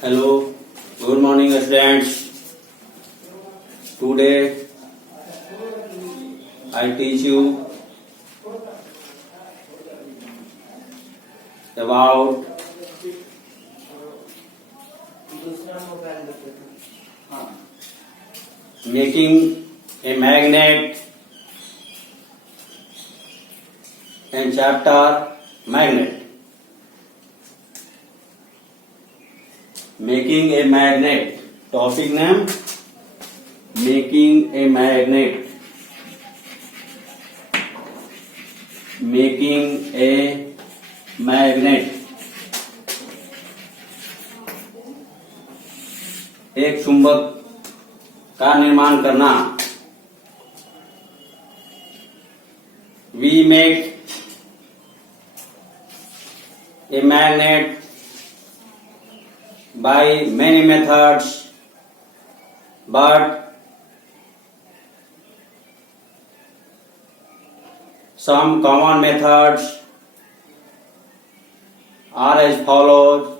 Hello, good morning students. Today I teach you about making a magnet and chapter magnet. Making a magnet. Topic name: making a magnet. Making a magnet. एक चुंबक का निर्माण करना. We make a magnet by many methods, but some common methods are as follows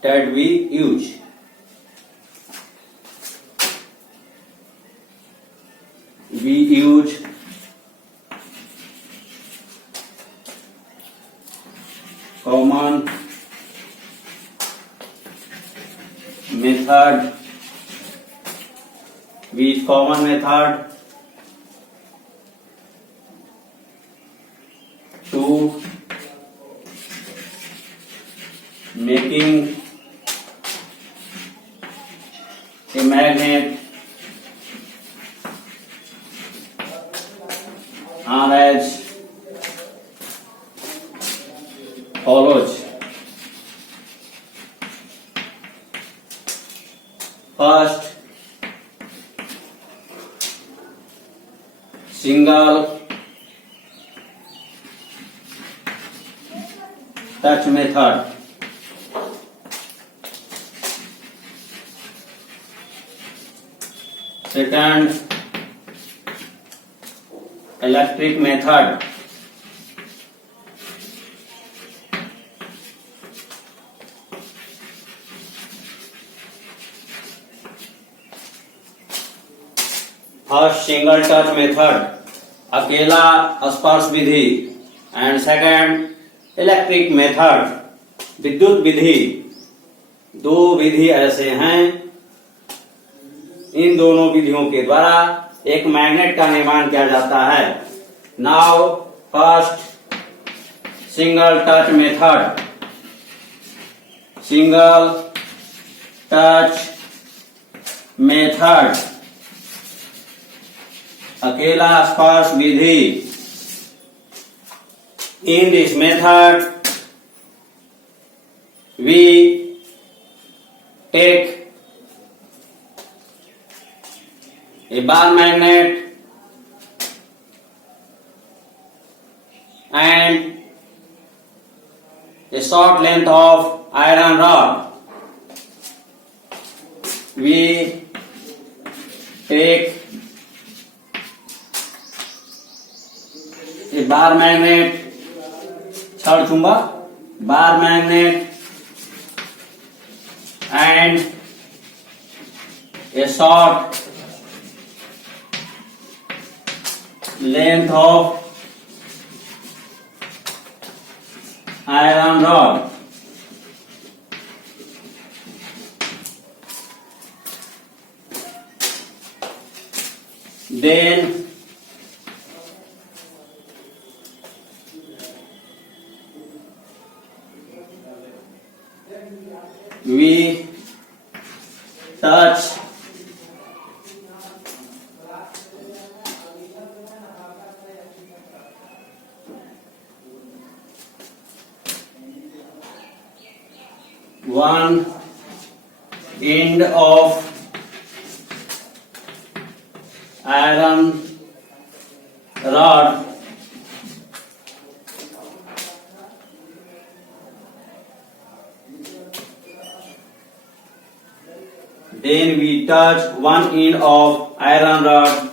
that we use. We use common method. Which common method? To making a magnet are as follows. First, single touch method. Second, electric method. First, single touch method, अकेला स्पर्श विधि. And second, electric method, विद्युत विधि. दो विधि ऐसे हैं, इन दोनों विधियों के द्वारा एक मैग्नेट का निर्माण किया जाता है. Now first, single touch method. Single touch method, अकेला स्पर्श विधि. In this method, we take a bar magnet and a short length of iron rod. We take a bar magnet, छड़ चुंबक, bar magnet and a short length of iron rod. Then we touch one end of iron rod then we touch one end of iron rod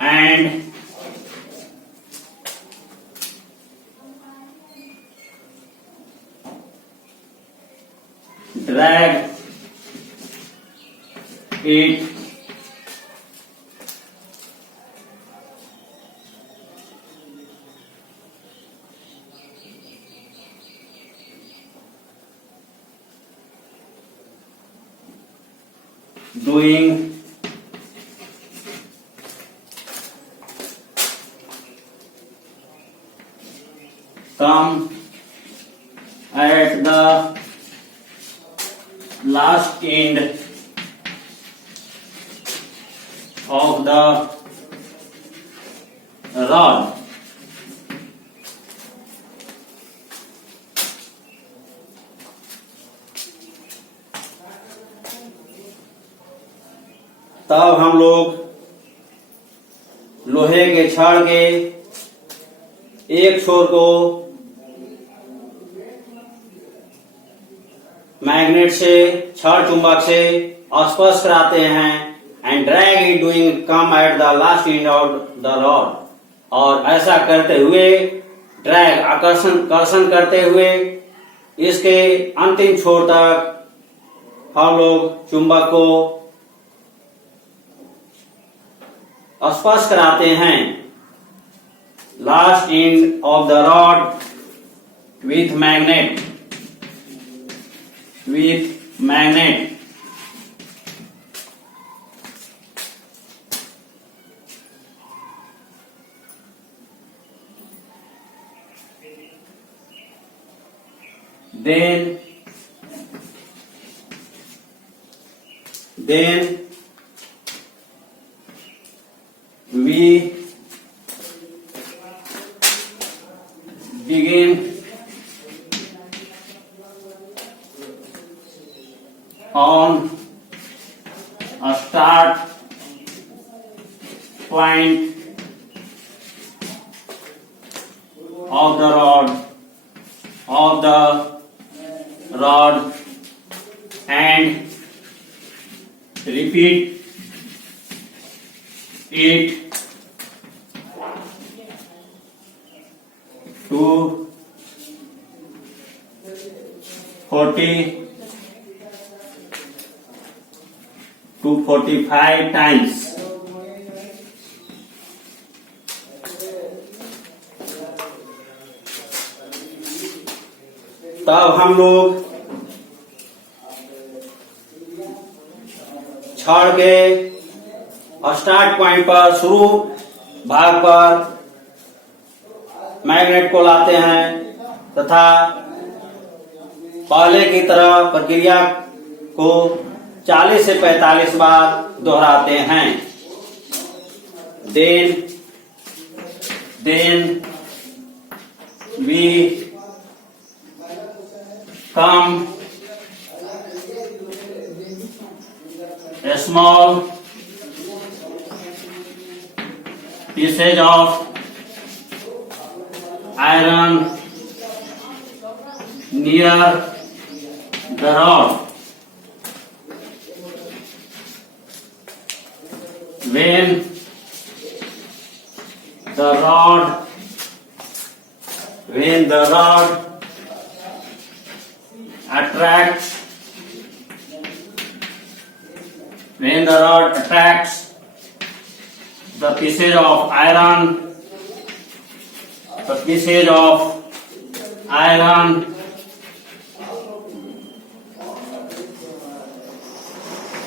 and it doing come at the last end of the rod. तब हम लोग लोहे के छड़ के एक छोर को मैग्नेट से, छड़ चुंबक से स्पर्श कराते हैं and drag it doing come at the last end of the rod. और ऐसा करते हुए ड्रैग आकर्षण करते हुए इसके अंतिम छोर तक हम लोग चुंबक को स्पर्श कराते हैं। Last end of the rod with magnet then we begin on a start point of the rod and repeat it to 40 to 45 times. तब हम लोग छड़ के स्टार्ट पॉइंट पर, शुरू भाग पर मैग्नेट को लाते हैं तथा पहले की तरह प्रक्रिया को 40 से 45 बार दोहराते हैं। Then we come a small pieces of iron near the rod. When the rod attracts the pieces of iron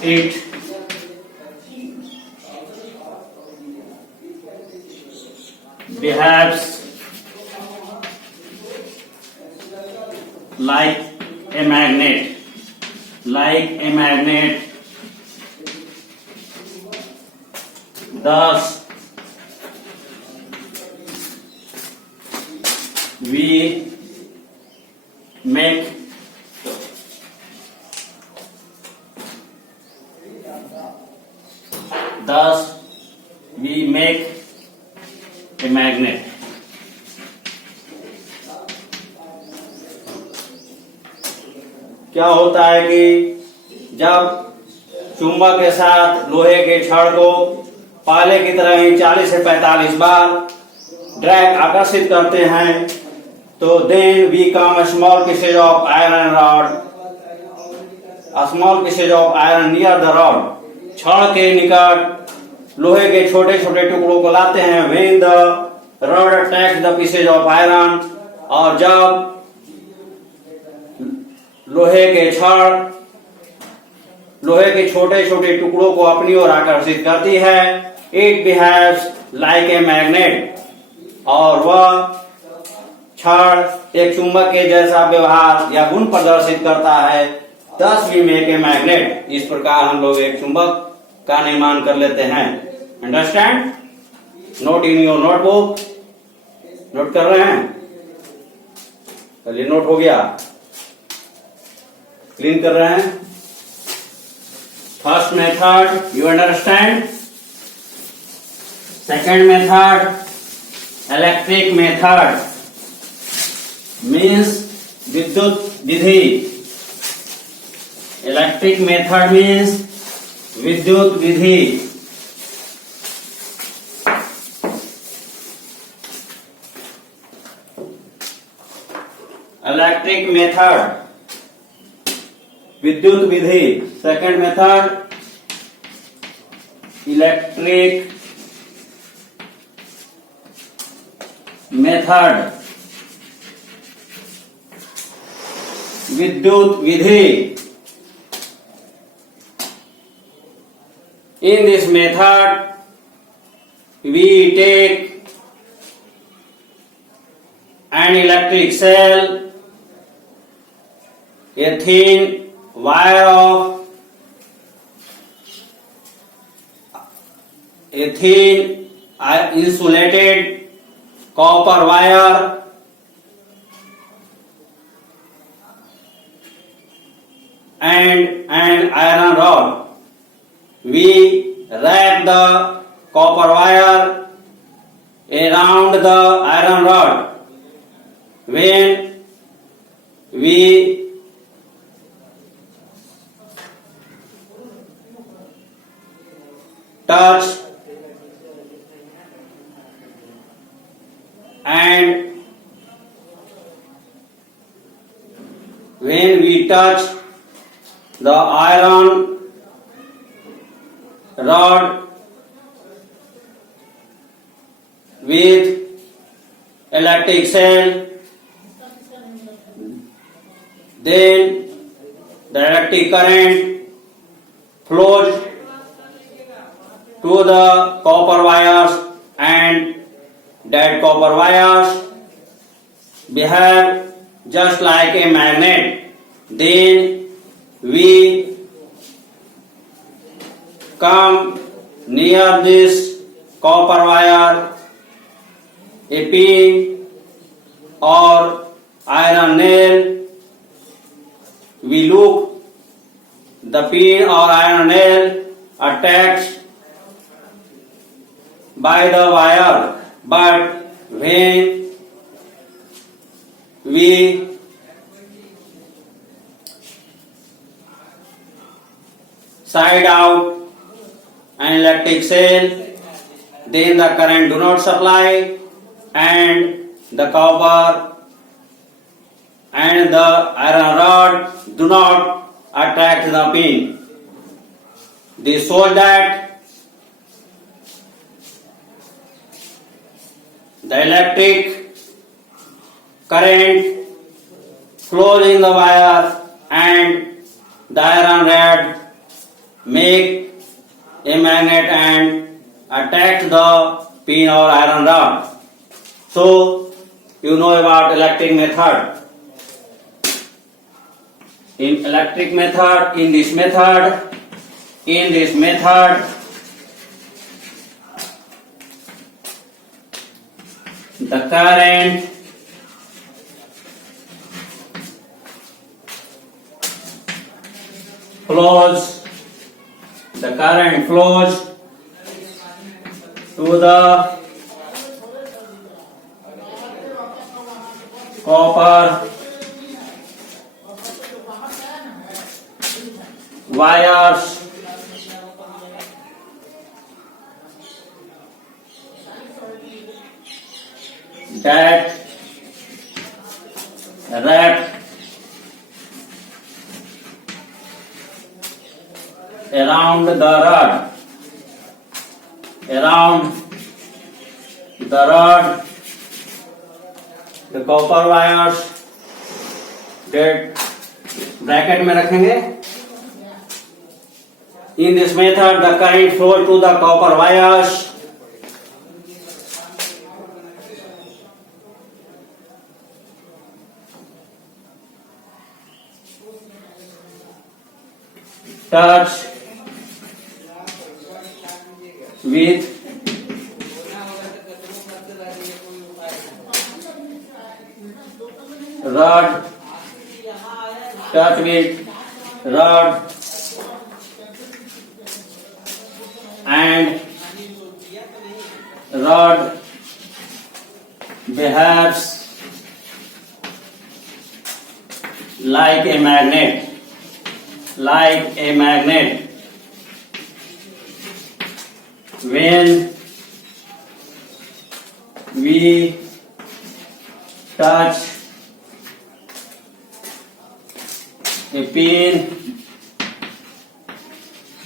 it behaves like a magnet. Thus we make a magnet. क्या होता है कि जब चुंबक के साथ लोहे के छड़ को पहले की तरह ही 40 से 45 बार ड्रैग आकर्षित करते हैं तो then we come small pieces of iron near the rod छड़ के निकट लोहे के छोटे छोटे टुकड़ों को लाते हैं। When the rod attacks the pieces of iron, और जब लोहे के छोटे छोटे टुकड़ों को अपनी ओर आकर्षित करती है, it behaves like a magnet, और वह छड़ एक चुंबक के जैसा व्यवहार या गुण प्रदर्शित करता है। दस वी मेक ए मैग्नेट, इस प्रकार हम लोग एक चुंबक का निर्माण कर लेते हैं। Understand? Note in your notebook. Note कर रहे हैं? चलिए, नोट हो गया। क्लीन कर रहे हैं। First method you understand. Second method electric method means विद्युत विधि। इलेक्ट्रिक मेथड मीन्स विद्युत विधि। इलेक्ट्रिक मेथड विद्युत विधि। सेकंड मेथड इलेक्ट्रिक मेथड विद्युत विधि। In this method we take an electric cell, a thin wire of a thin insulated copper wire and an iron rod. We wrap the copper wire around the iron rod. When we touch the iron rod with electric cell, then the electric current flows to the copper wires, and that copper wires behave just like a magnet. Then we come near this copper wire a pin or iron nail. We look the pin or iron nail attached by the wire, but when we side out an electric cell, then the current do not supply, and the copper and the iron rod do not attract the pin. This shows that the electric current flows in the wire and the iron rod make a magnet and attract the pin or iron rod. So you know about electric method. In this method the current flows to the copper wires that wrap around the rod, the copper wires that bracket में रखेंगे. In this method, the current flows to the copper wires. Touch with rod, and rod behaves like a magnet. When we touch a pin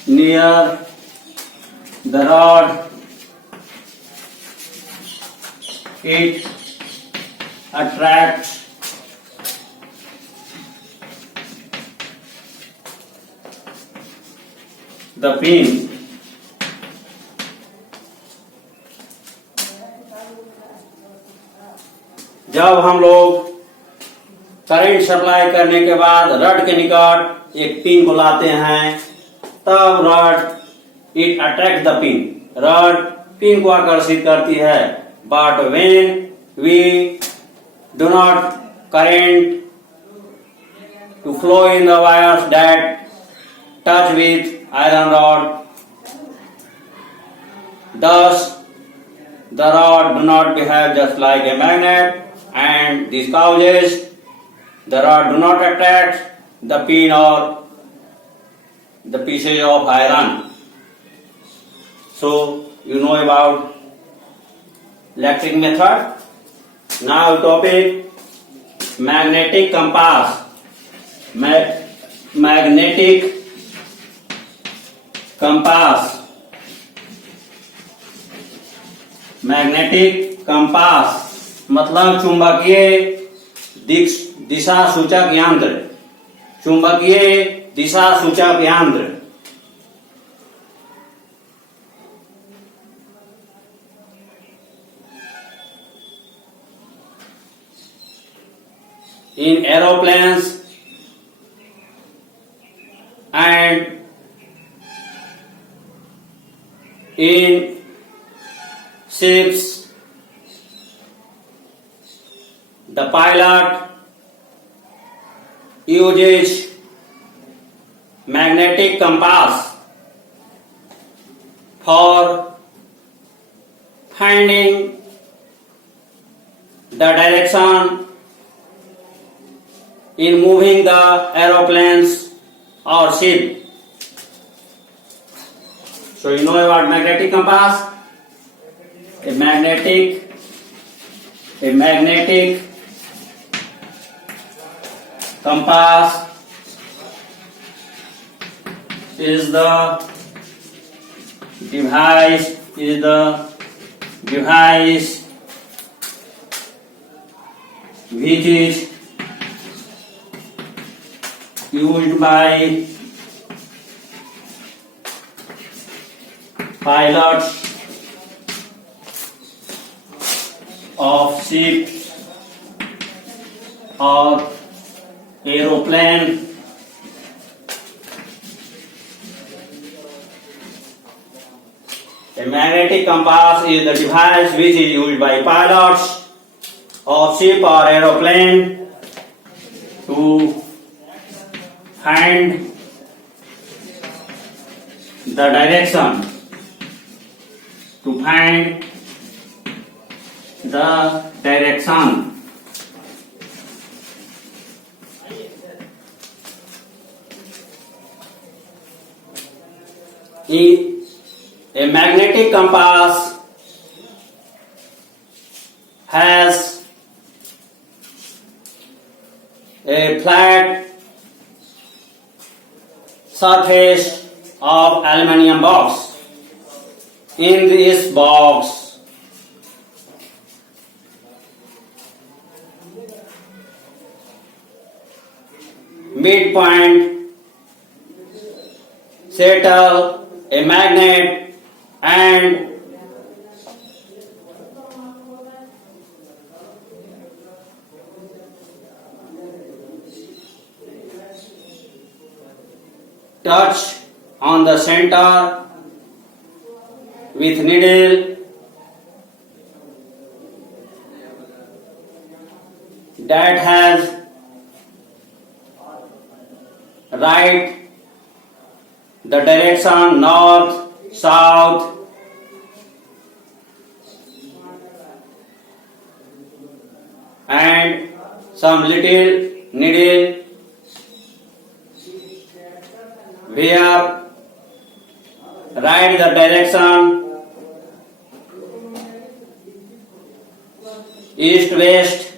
near the rod, it attracts the pin. जब हम लोग current supply करने के बाद रड के निकट एक पिन को लाते हैं, तब rod it attract the pin, rod pin को आकर्षित करती है. But when we do not current to flow in the wires that touch with iron rod, thus the rod do not behave just like a magnet, and this causes the rod do not attract the pin or the pieces of iron. So you know about electric method. Now topic magnetic compass. Magnetic compass मतलब चुंबकीय दिशा सूचक यंत्र. In aeroplanes and in ships, the pilot uses magnetic compass for finding the direction in moving the aeroplanes or ship. So you know about magnetic compass. A magnetic compass is the device which is used by pilots of ships or aeroplane A magnetic compass is the device which is used by pilots of ship or aeroplane to find the direction. A magnetic compass has a flat surface of aluminium box. In this box, midpoint settle a magnet and touch on the center with needle that has right the direction north, south, and some little needle where right the direction east west,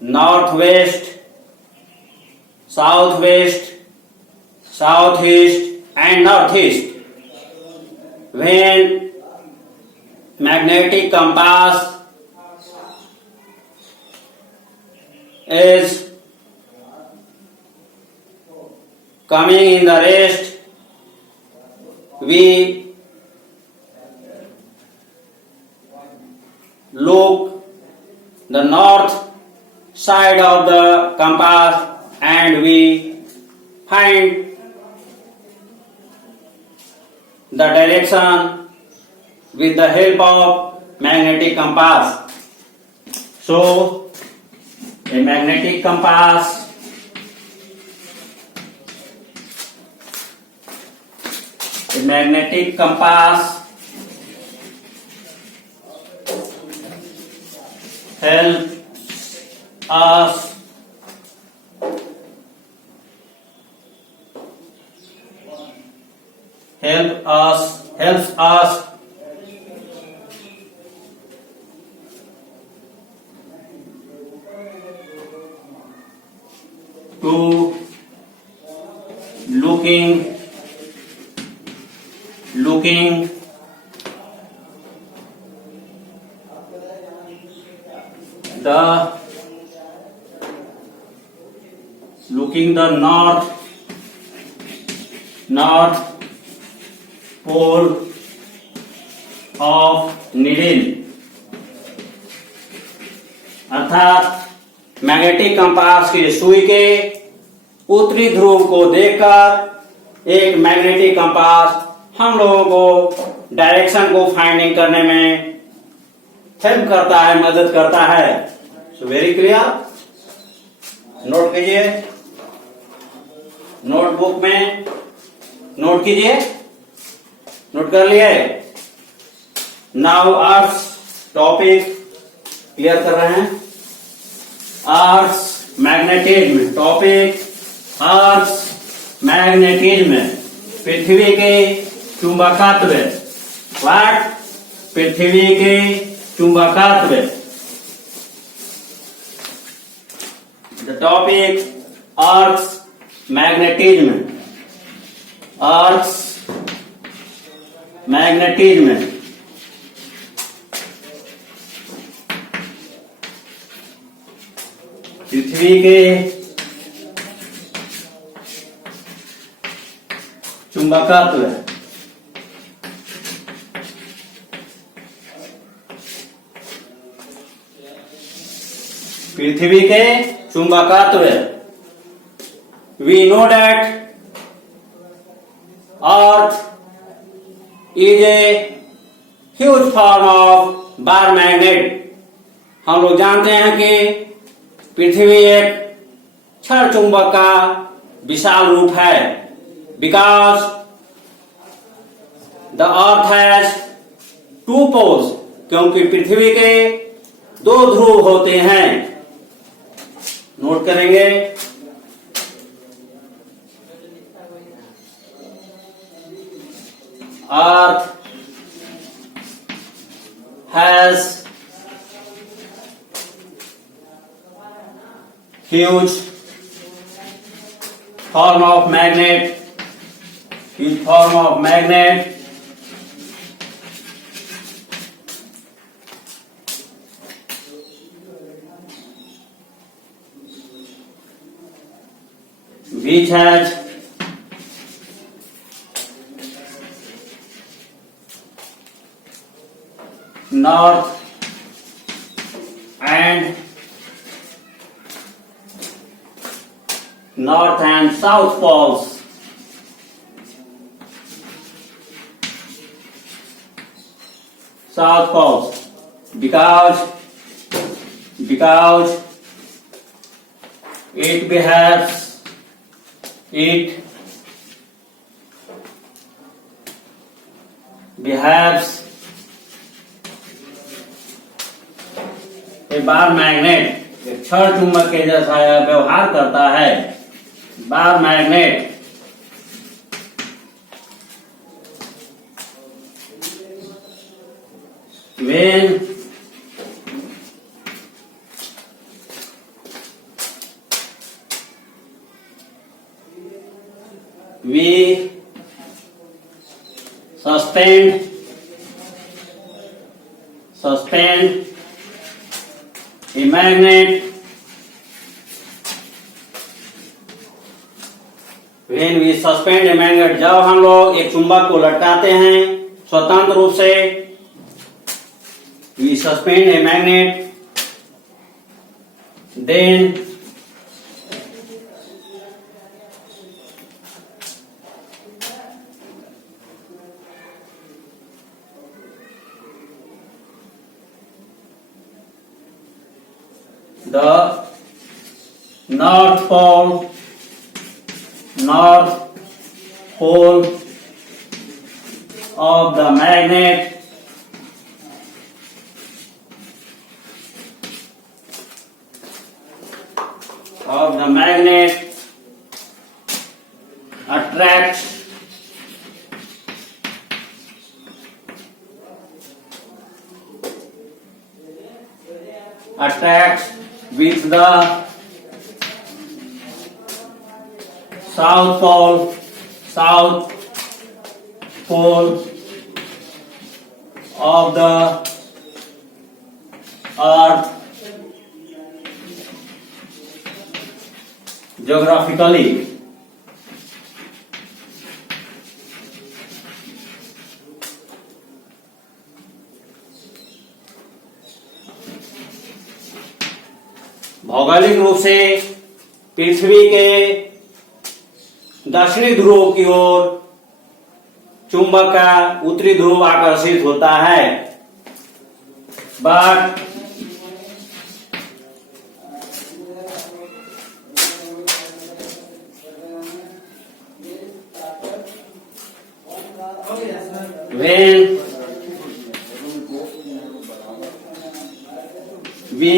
northwest, southwest, southeast and northeast. When magnetic compass is coming in the rest, we look the north side of the compass and we find the direction with the help of magnetic compass. So, a magnetic compass helps us to looking the north pole of needle, अर्थात magnetic compass की सुई के उत्तरी ध्रुव को देखकर एक magnetic compass हम लोगों को डायरेक्शन को फाइंडिंग करने में हेल्प करता है, मदद करता है। सो वेरी क्लियर, नोट कीजिए, नोटबुक में नोट कीजिए, नोट कर लिए। नाउ अर्थ टॉपिक क्लियर कर रहे हैं। Earth magnetism topic, earth magnetism पृथ्वी के चुंबकत्व। व्हाट? पृथ्वी के चुंबकत्व। The topic earth magnetism, earth magnetism. पृथ्वी के चुंबकत्व। पृथ्वी के चुंबकत्व। We know that Earth is a huge form of bar magnet। हम लोग जानते हैं कि पृथ्वी एक क्षण चुंबक का विशाल रूप है। Because the earth has two poles, क्योंकि पृथ्वी के दो ध्रुव होते हैं। नोट करेंगे, earth has huge form of magnet in form of magnet. Which has north and south poles. South poles, because it behaves a bar magnet, एक छड़ चुंबक के जैसा व्यवहार करता है। Bar magnet when we suspend a magnet, when we suspend a magnet, जब हम लोग एक चुंबक को लटकाते हैं स्वतंत्र रूप से, we suspend a magnet, then the north pole of the magnet attracts with the south pole of the earth geographically. भौगोलिक रूप से पृथ्वी के दक्षिणी ध्रुव की ओर चुंबक का उत्तरी ध्रुव आकर्षित होता है, but when we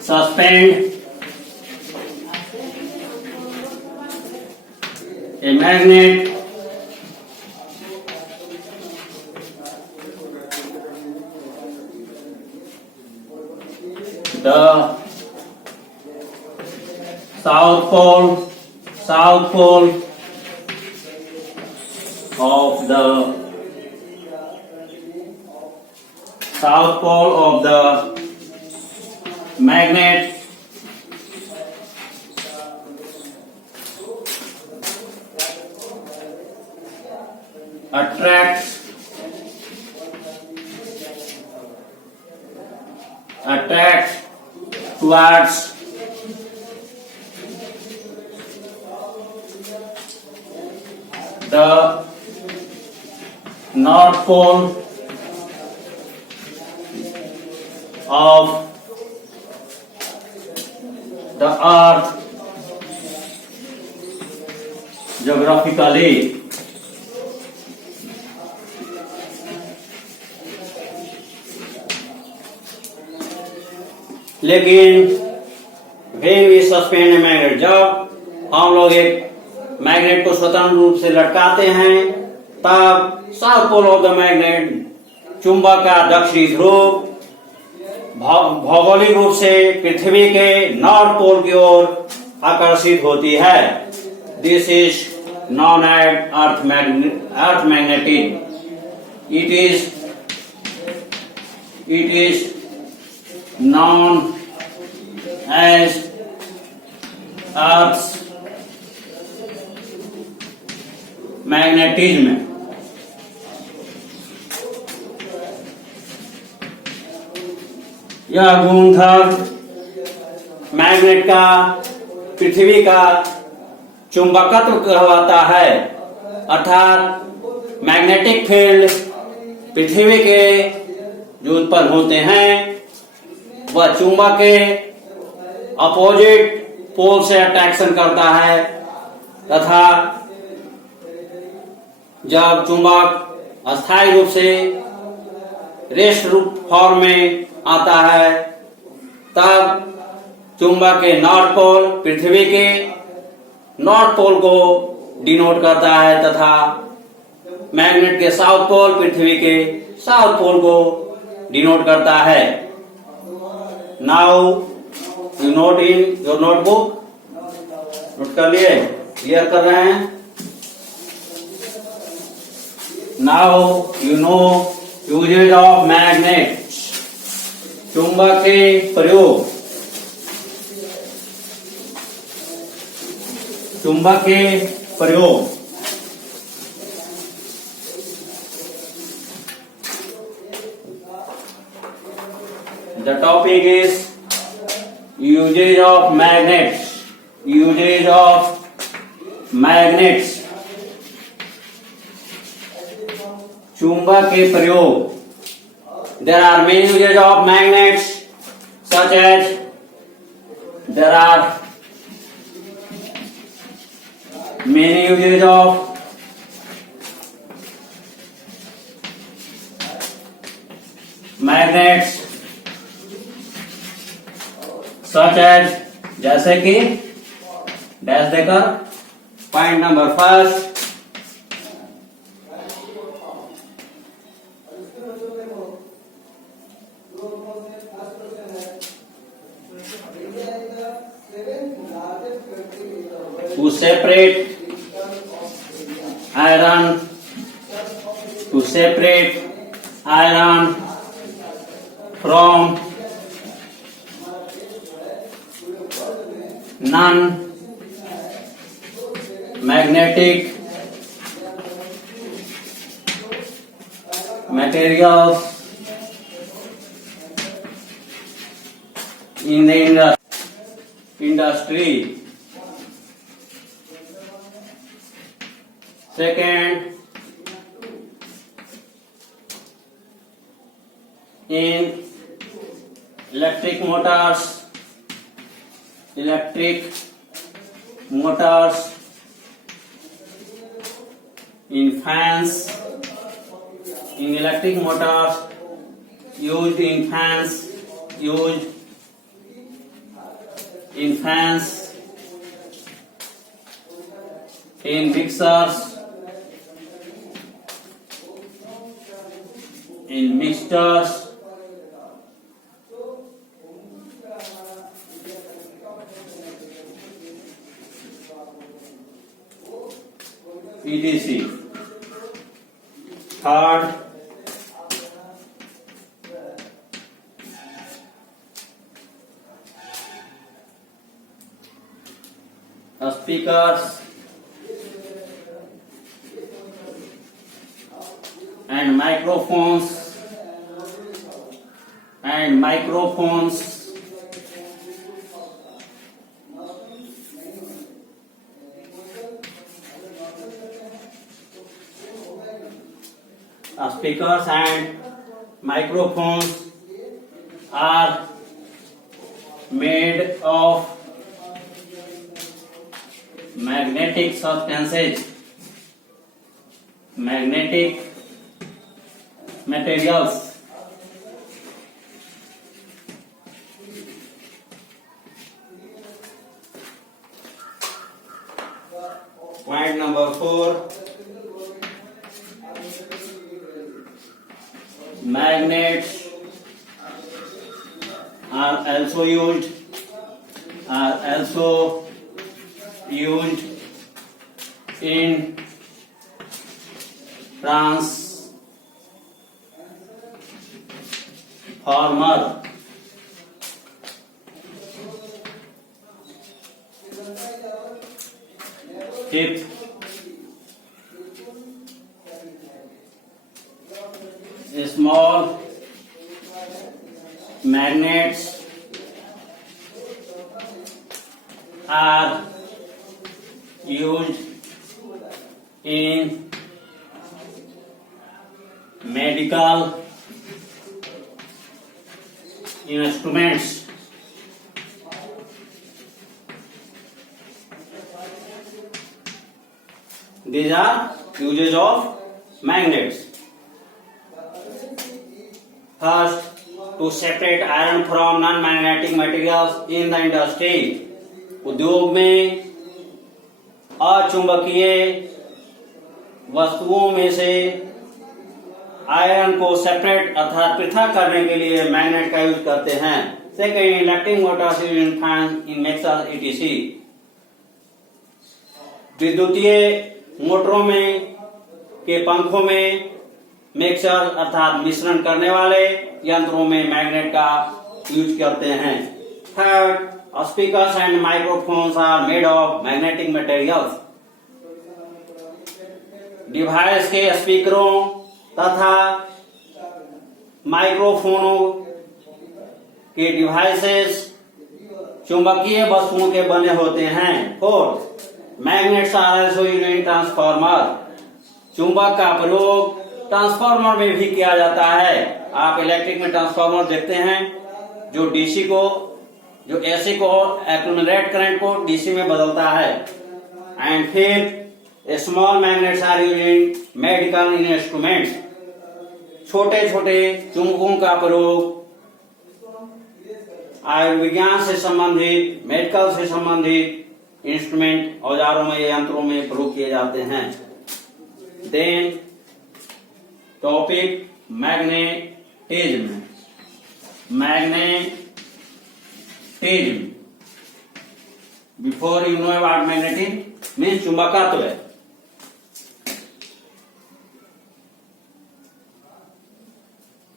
suspend a magnet, the south pole of the magnet attracts towards the north pole of the earth geographically. लेकिन when we suspend a magnet, जब हम लोग एक मैग्नेट को स्वतंत्र रूप से लटकाते हैं, तब south pole of the magnet चुंबक का दक्षिणी ध्रुव भौगोलिक रूप से पृथ्वी के नॉर्थ पोल की ओर आकर्षित होती है। this is known as earth magnetism. It is known as Earth's magnetism. यह गुणधर्म मैग्नेट का पृथ्वी का चुंबकत्व कहलाता है, अर्थात मैग्नेटिक फील्ड पृथ्वी के जो उत्पन्न होते हैं वह चुंबक के अपोजिट पोल से अट्रैक्शन करता है, तथा जब चुंबक अस्थायी रूप से रेस्ट रूप फॉर्म में आता है तब चुंबक के नॉर्थ पोल पृथ्वी के नॉर्थ पोल को डिनोट करता है तथा मैग्नेट के साउथ पोल पृथ्वी के साउथ पोल को डिनोट करता है। Now you note in your notebook, note कर लिए, क्लियर कर रहे हैं। Now you know uses of magnets, चुंबक के प्रयोग, चुंबक के प्रयोग। The topic is usage of magnets. Usage of magnets. चुंबक के प्रयोग। There are many uses of magnets, such as there are many uses of magnets, such as जैसे कि डैश देकर point number first, to separate iron from non-magnetic materials in the industry. Second, in electric motors, in fans, in electric motors, used in fans, in mixers, in mixtures, etc. Third, speakers and microphones speakers and microphones are made of magnetic substances, magnetic materials. Point number 4, magnets are also used in transformer. Fifth, small magnets are used in medical instruments. These are uses of magnets. First, to separate iron from non-magnetic materials in the industry. उद्योग में अचुंबकीय वस्तुओं में से आयरन को सेपरेट अर्थात पृथक करने के लिए मैग्नेट का यूज करते हैं. Second, electric Motors in fan in mixer etc. विद्युतीय मोटरों में के पंखों में मिक्सर अर्थात मिश्रण करने वाले यंत्रों में मैग्नेट का यूज करते हैं. Third, speakers and microphones are made of magnetic materials. Device के स्पीकरों तथा माइक्रोफोनों के डिवाइसेस चुंबकीय वस्तुओं के बने होते हैं. Fourth, magnets are also used in transformer. चुंबक का प्रयोग ट्रांसफार्मर में भी किया जाता है. आप इलेक्ट्रिक में ट्रांसफार्मर देखते हैं जो एसी को एक्यूमुलेट करंट को डीसी में बदलता है. And fifth, small magnets are used in medical instruments. छोटे छोटे चुंबकों का प्रयोग आयुर्विज्ञान से संबंधित मेडिकल से संबंधित इंस्ट्रूमेंट औजारों में यंत्रों में प्रयोग किए जाते हैं. Then topic magnetism. Magnetism, before you know about magnetism means चुंबकत्व.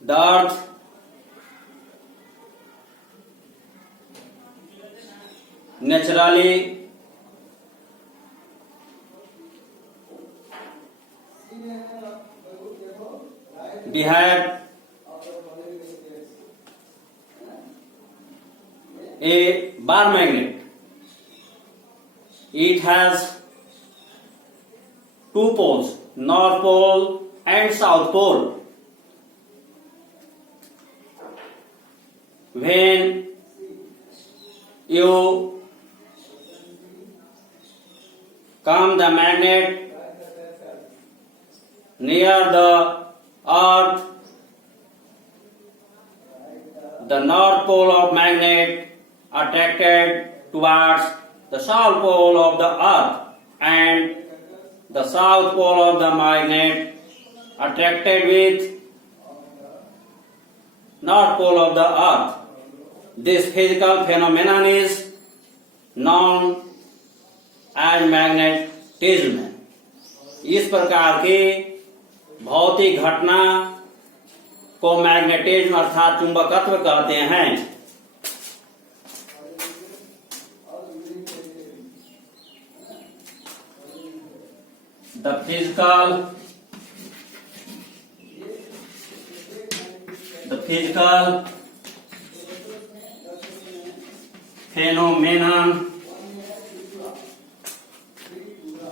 The earth naturally behave a bar magnet. It has two poles, north pole and south pole. When you come the magnet near the earth, the north pole of magnet attracted towards the south pole of the earth and the south pole of the magnet attracted with north pole of the earth. This physical phenomenon is known as magnetism. इस प्रकार की भौतिक घटना को मैग्नेटिज्म अर्थात चुंबकत्व कहते हैं. The physical phenomenon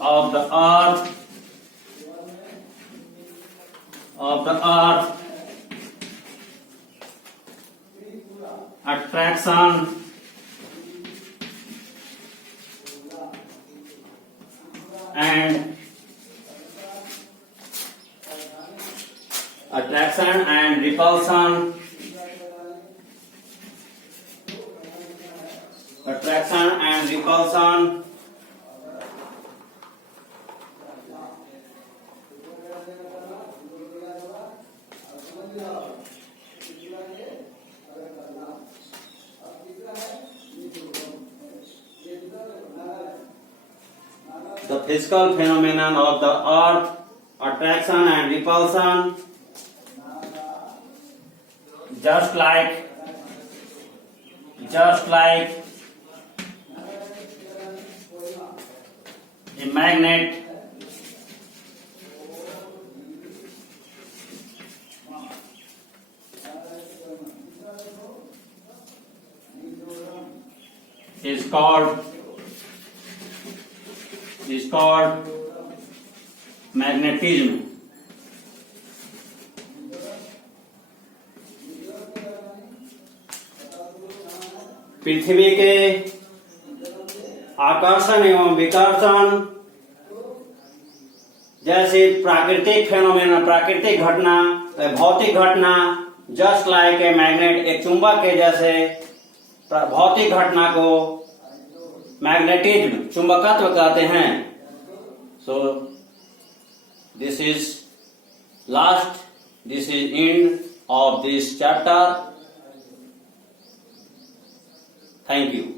of the earth attraction and repulsion. The physical phenomenon of the earth, attraction and repulsion, just like a magnet is called magnetism. पृथ्वी के आकर्षण एवं विकर्षण जैसे प्राकृतिक फेनोमेना, प्राकृतिक घटना, भौतिक घटना, जस्ट लाइक ए मैग्नेट, एक चुंबक के जैसे भौतिक घटना को मैग्नेटिज्म, चुंबकत्व कहते हैं. So this is end of this chapter. Thank you.